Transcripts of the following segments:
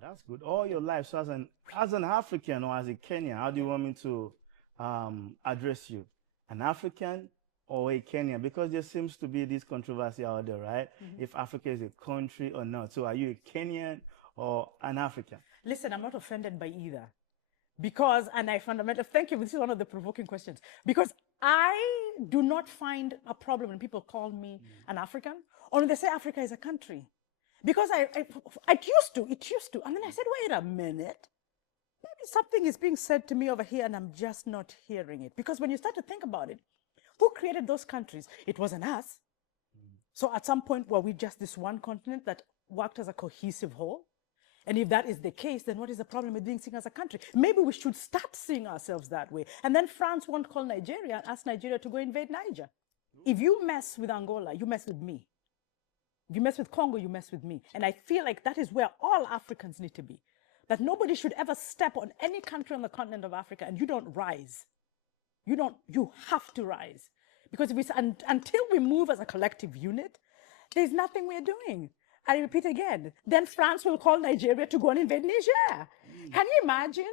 that's good. All your life, so as an African or as a Kenyan, how do you want me to address you? An African or a Kenyan? Because there seems to be this controversy out there, right? If Africa is a country or not. So are you a Kenyan or an African? Listen, I'm not offended by either. Because, and I fundamentally, thank you, this is one of the provoking questions. Because I do not find a problem when people call me an African or when they say Africa is a country. Because it used to. And then I said, wait a minute. Maybe something is being said to me over here and I'm just not hearing it. Because when you start to think about it, who created those countries? It wasn't us. So at some point, were we just this one continent that worked as a cohesive whole? And if that is the case, then what is the problem with being seen as a country? Maybe we should start seeing ourselves that way. And then France won't call Nigeria and ask Nigeria to go invade Niger. If you mess with Angola, you mess with me. If you mess with Congo, you mess with me. And I feel like that is where all Africans need to be. That nobody should ever step on any country on the continent of Africa and you don't rise. You have to rise. Because until we move as a collective unit, there's nothing we're doing. I repeat again, then France will call Nigeria to go and invade Niger. Can you imagine?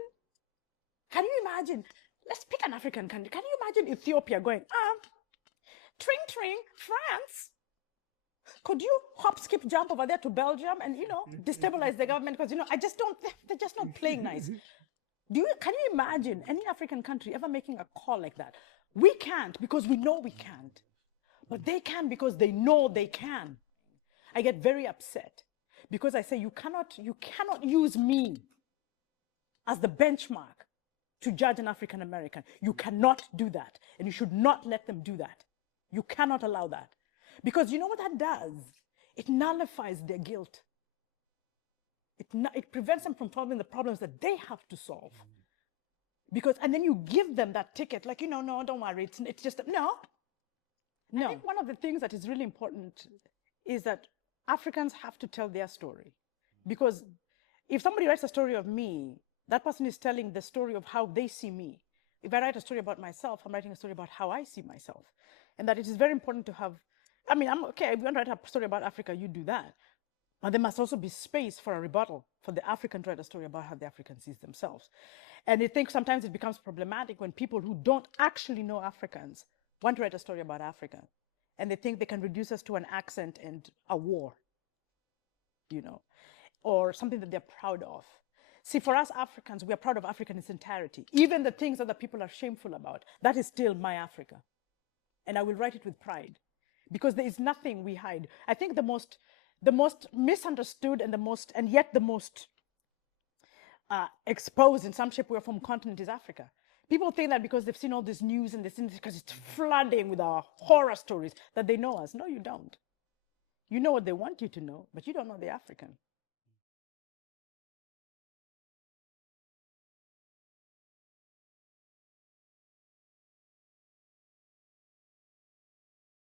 Can you imagine? Let's pick an African country. Can you imagine Ethiopia going, tring, tring, France? Could you hop, skip, jump over there to Belgium and, destabilize the government? Because, they're just not playing nice. Can you imagine any African country ever making a call like that? We can't because we know we can't. But they can because they know they can. I get very upset because I say you cannot use me as the benchmark to judge an African American. You cannot do that. And you should not let them do that. You cannot allow that. Because you know what that does? It nullifies their guilt. It prevents them from solving the problems that they have to solve. And then you give them that ticket, like, no, don't worry. It's just, no. I think one of the things that is really important is that Africans have to tell their story. Because if somebody writes a story of me, that person is telling the story of how they see me. If I write a story about myself, I'm writing a story about how I see myself. And that it is very important to have, I'm okay, if you want to write a story about Africa, you do that. But there must also be space for a rebuttal for the African to write a story about how the African sees themselves. And I think sometimes it becomes problematic when people who don't actually know Africans want to write a story about Africa. And they think they can reduce us to an accent and a war, or something that they're proud of. See, for us Africans, we are proud of Africa in its entirety. Even the things that the people are shameful about, that is still my Africa. And I will write it with pride because there is nothing we hide. I think the most misunderstood and yet the most exposed in some shape, way or form continent is Africa. People think that because they've seen all this news and they've seen this because it's flooding with our horror stories that they know us. No, you don't. You know what they want you to know, but you don't know the African.